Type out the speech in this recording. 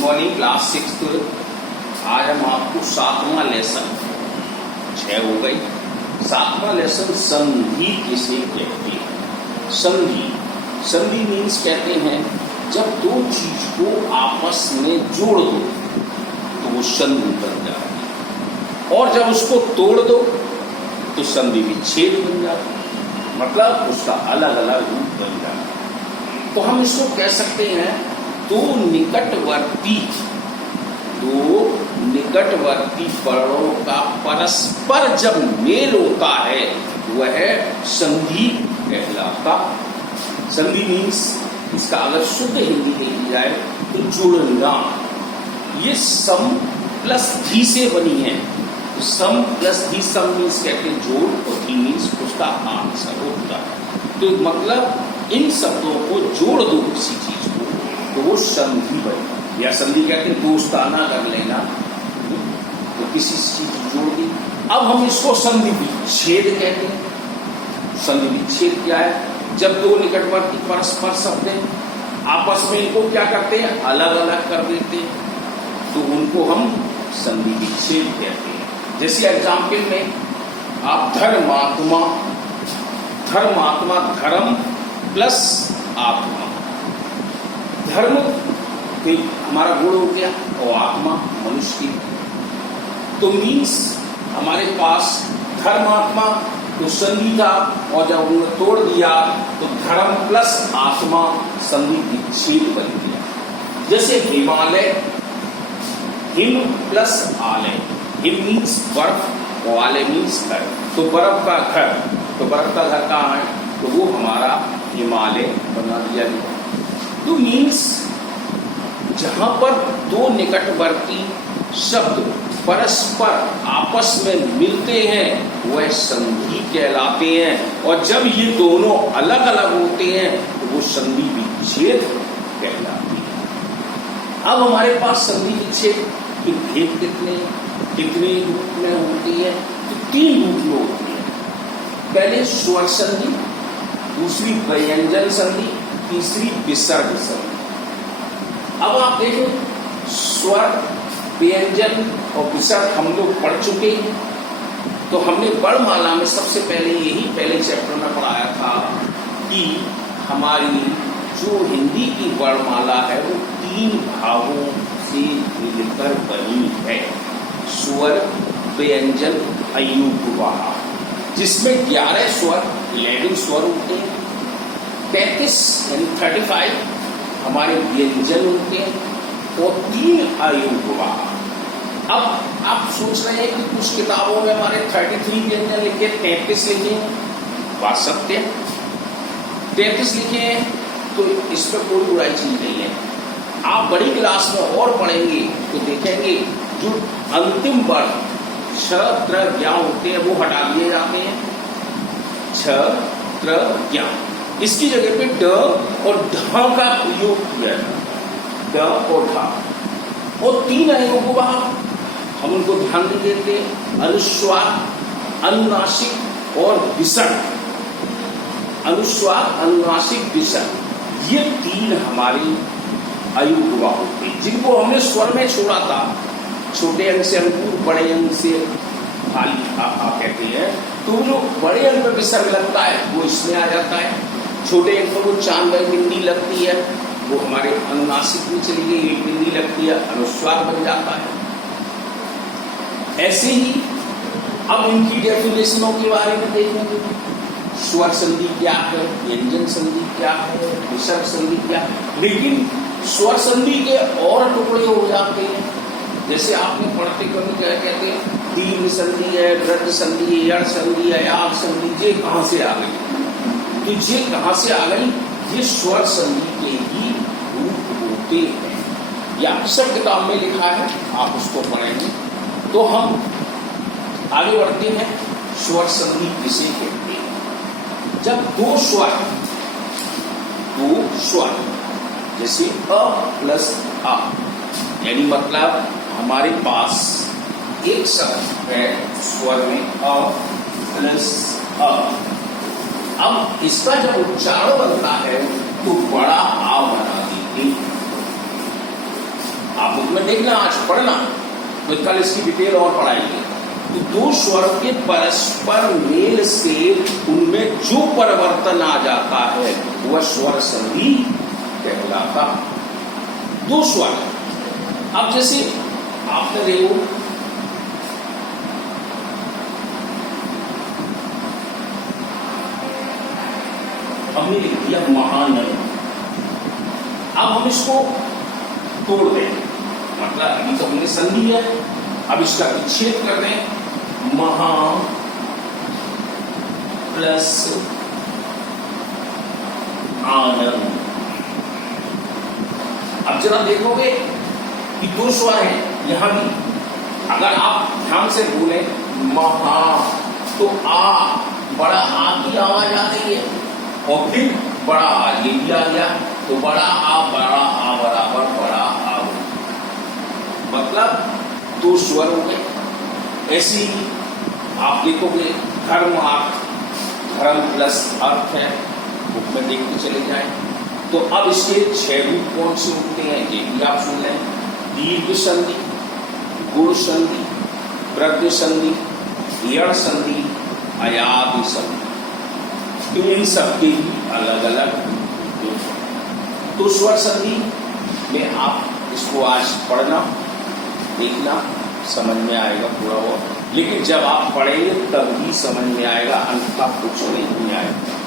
Morning class 6। आज हम आपको 7वां लेसन 6 हो गई। 7वां लेसन संधि किसे कहते हैं। संधि मीन्स कहते हैं जब दो चीज को आपस में जोड़ दो तो वो संधि बन जाती है, और जब उसको तोड़ दो तो संधि विच्छेद बन जाती है, मतलब उसका अलग अलग रूप बन जाता है। तो हम इसको कह सकते हैं दो निकटवर्ती पर्णों का परस्पर जब मेल होता है वह संधि कहलाता। संधि मीन्स इसका अगर शुद्ध हिंदी देखी जाए तो जुड़ना। ये सम प्लस धी से बनी है। तो सम प्लस धी, सम मीन्स कहते हैं जोड़, और धी मीन्स उसका आंसर होता है। तो मतलब इन शब्दों को जोड़ दो किसी चीज को तो वो संधि बनेगा, या संधि कहते हैं दोस्ताना कर लेना, तो किसी चीज को जोड़ दी। अब हम इसको संधि विच्छेद कहते हैं। संधि विच्छेद क्या है? जब दो निकटवर्ती परस्पर शब्द आपस में इनको क्या करते हैं, अलग अलग कर देते हैं, तो उनको हम संधि विच्छेद कहते हैं। जैसे एग्जाम्पल में आप धर्मात्मा, धर्म प्लस आत्मा। धर्म तो हमारा गुण हो गया और आत्मा मनुष्य की, तो मीन्स हमारे पास धर्मात्मा तो संधि था, और जब उन्होंने तोड़ दिया तो धर्म प्लस आत्मा संधि विच्छेद बन गया। जैसे हिमालय, हिम प्लस आलय। हिम मीन्स बर्फ और आलय मीन्स घर। तो बर्फ का घर, तो बर्फ का घर कहाँ है, तो वो हमारा हिमालय बना दिया गया। तो मीन्स जहां पर दो निकटवर्ती शब्द परस्पर आपस में मिलते हैं वह संधि कहलाते हैं, और जब ये दोनों अलग अलग होते हैं तो वो संधि विच्छेद कहलाते हैं। अब हमारे पास संधि विच्छेद के भेद कितने रूप में होती है, तो 3 रूप में होती है। पहले स्वर संधि, दूसरी व्यंजन संधि, तीसरी विसर्ग संधि। अब आप देखें स्वर, व्यंजन और विसर्ग हम लोग पढ़ चुके हैं। तो हमने वर्णमाला में सबसे पहले पहले चैप्टर में पढ़ाया था कि हमारी जो हिंदी की वर्णमाला है वो 3 भागों से मिलकर बनी है। स्वर, व्यंजन, अयुग्म, जिसमें 11 स्वर 11 स्वर होते हैं, 35 यानी 35 हमारे व्यंजन होते हैं, और 3 अयुग्म। अब आप सोच रहे हैं कि कुछ किताबों में हमारे 33 व्यंजन लिखे, 33 लिखे, बात सत्य है। 33 लिखे हैं तो इसमें कोई बुराई चीज नहीं है। आप बड़ी क्लास में और पढ़ेंगे तो देखेंगे जो अंतिम वर्ण छ, त्र, ज्ञ होते हैं वो हटा दिए जाते हैं। छ, त्र, ज्ञ, इसकी जगह पे ड और ढ का प्रयोग किया है। ड और ढ, और 3 अयुग्म हम उनको ध्यान नहीं देते। अनुस्वार, अनुनासिक और विसर्ग। अनुस्वार, अनुनासिक, विसर्ग, ये 3 हमारी अयुग्म होते हैं, जिनको हमने स्वर में छोड़ा था। छोटे अंक से अंकुर, बड़े अंक से थाली कहते हैं। तो जो बड़े अंक में विसर्ग लगता है वो इसमें आ जाता है। छोटे अंक में वो चांद बिंदी लगती है, वो हमारे अनुनासिक में चली गई, एक बिंदी लगती है, अनुस्वार बन जाता है। ऐसे ही अब इनकी डेफिनेशनों के बारे में देखेंगे। स्वर संधि क्या है, व्यंजन संधि क्या है, विसर्ग संधि क्या है। लेकिन स्वर संधि के और टुकड़े हो जाते हैं। जैसे आपने पढ़ते कभी क्या कहते हैं, दीर्घ संधि है, वृद्ध संधि है, यण संधि है, याग संधि, ये कहां से आ गई? तो ये कहां से आ गई? ये स्वर संधि के ही रूप होते हैं। या अक्षर किताब में लिखा है, आप उसको पढ़ेंगे। तो हम आगे बढ़ते हैं। स्वर संधि किसे कहते हैं? जब दो स्वर जैसे अ प्लस आ, यानी मतलब हमारे पास एक शब्द है स्वर में अ प्लस अ। अब इसका जब उच्चारण बनता है तो बड़ा आ बना देते। आप देखना, आज पढ़ना, तो कल इसकी डिटेल और पढ़ाएंगे। तो दो स्वर के परस्पर मेल से उनमें जो परिवर्तन आ जाता है वह स्वर संधि कहलाता। दो स्वर, अब जैसे आपने देखो हमने लिख दिया महानद, अब हम इसको तोड़ दें, मतलब अभी तो हमने संधि है, अब इसका विच्छेद कर दें। महा प्लस आनंद। अब जरा देखोगे कि दो स्वर हैं यहां भी, अगर आप ध्यान से बोले महा तो आ, बड़ा आ की आवाज आ गई है, और फिर बड़ा आ ये भी आ गया, तो बड़ा आ बराबर बड़ा आ, मतलब दो स्वर हो गए। ऐसी ही आप देखोगे धर्म अर्थ, धर्म प्लस अर्थ है, बुक में देखते चले जाएं। तो अब इसके 6 रूप कौन से होते हैं ये भी आप सुन लें। दीर्घ संधि, गुण संधि, वृद्धि संधि, यण संधि, अयादि संधि, तो इन सबके ही अलग अलग रूप हैं। तो स्वर संधि में आप इसको आज पढ़ना, देखना, समझ में आएगा पूरा वो, लेकिन जब आप पढ़ेंगे तब ही समझ में आएगा, अन्यथा कुछ नहीं आएगा।